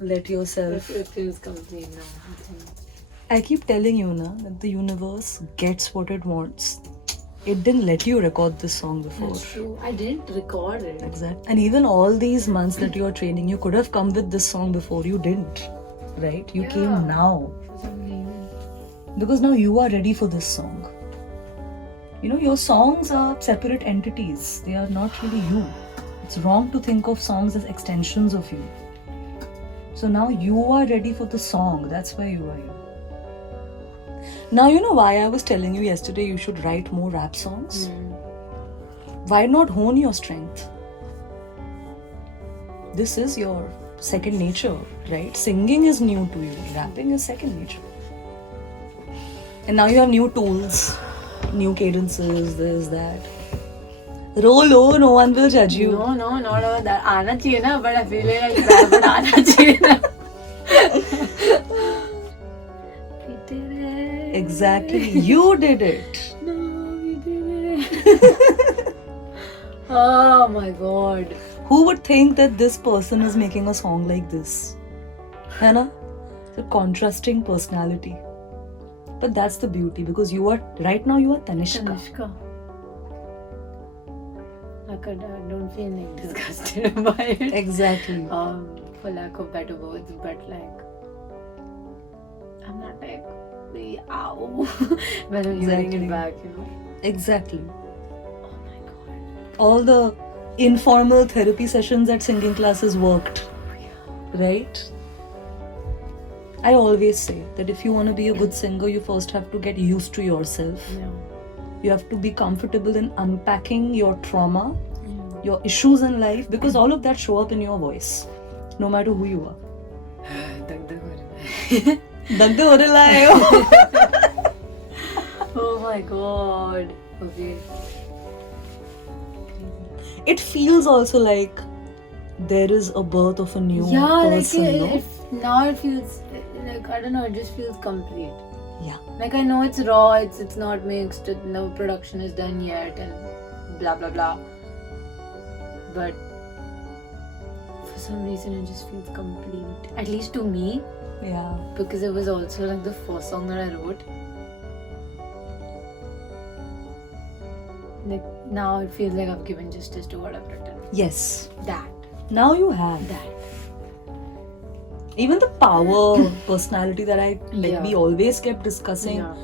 let yourself. It feels complete now, I think. I keep telling you, na, that the universe gets what it wants. It didn't let you record this song before. That's true. I didn't record it. Exactly. And even all these months that you are training, you could have come with this song before. You didn't. Right? You came now. For some reason. Because now you are ready for this song. You know, your songs are separate entities. They are not really you. It's wrong to think of songs as extensions of you. So now you are ready for the song. That's why you are here. Now you know why I was telling you yesterday you should write more rap songs? Why not hone your strength? This is your second nature, right? Singing is new to you. Rapping is second nature. And now you have new tools, new cadences, this, that. Roll low, no one will judge you. No, not about that. आना चाहिए ना, but I feel like rap but आना चाहिए ना. Exactly. You did it. No, we did it. Oh my god. Who would think that this person is making a song like this? है ना? It's a contrasting personality. But that's the beauty because you are, right now you are Tanishka. I don't feel like disgusted by it. Exactly. For lack of better words, but like, I'm not like, ow, when I'm hearing it back, you know. Exactly. Oh my god. All the informal therapy sessions at singing classes worked. Right? I always say that if you want to be a good singer, you first have to get used to yourself. Yeah. You have to be comfortable in unpacking your trauma, your issues in life, because all of that show up in your voice, no matter who you are. Dagde ho rahe hai. Oh my god. Okay. It feels also like there is a birth of a new person, no? Now it feels like, I don't know, it just feels complete. Yeah. Like I know it's raw, it's not mixed, no production is done yet, and blah blah blah. But for some reason it just feels complete. At least to me. Yeah. Because it was also like the first song that I wrote. Like now it feels like I've given justice to what I've written. Yes. That. Now you have. That. Even the power personality that Yeah. we always kept discussing. Yeah.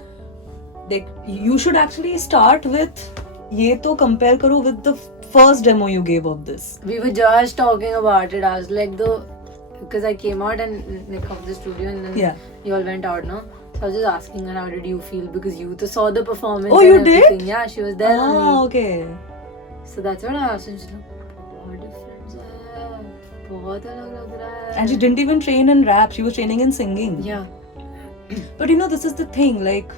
Like you should actually start with ye to compare karo with the first demo you gave of this. We were just talking about it. I was like, because I came out and like of the studio and then you all went out, no? So I was just asking her, how did you feel? Because you saw the performance. Oh, and you everything. did? Yeah, she was there. Okay. So that's what I asked, and she's like, बहुत difference है, बहुत अलग लग रहा है. And she didn't even train in rap. She was training in singing. Yeah. But you know, this is the thing. Like,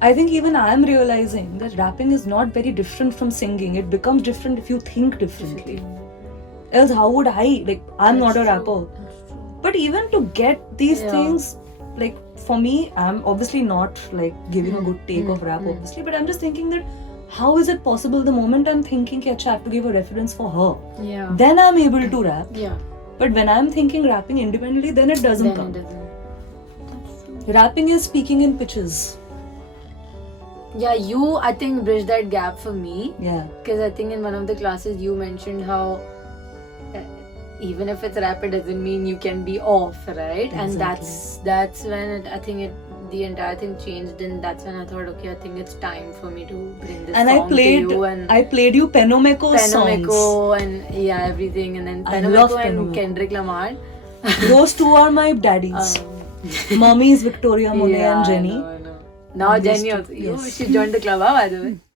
I think even I am realizing that rapping is not very different from singing. It becomes different if you think differently. Else, how would I? Like, I'm not a rapper. But even to get these things, like for me, I'm obviously not like giving a good take of rap, obviously. But I'm just thinking that how is it possible? The moment I'm thinking, I have to give a reference for her. Yeah. Then I'm able to rap. Yeah. But when I'm thinking rapping independently, then it doesn't come. Rapping is speaking in pitches. Yeah, you, I think, bridged that gap for me. Yeah. Because I think in one of the classes you mentioned how even if it's rap, it doesn't mean you can be off, right? Exactly. And that's when the entire thing changed, and that's when I thought, okay, I think it's time for me to bring this and song to you. And I played you Penomeco's songs. And everything, and then I love Penomeco and Penomeco. Kendrick Lamar. Those two are my daddies. Mommy is Victoria Monet and Jenny. Now Jenny also. Yes. She joined the club, by the way.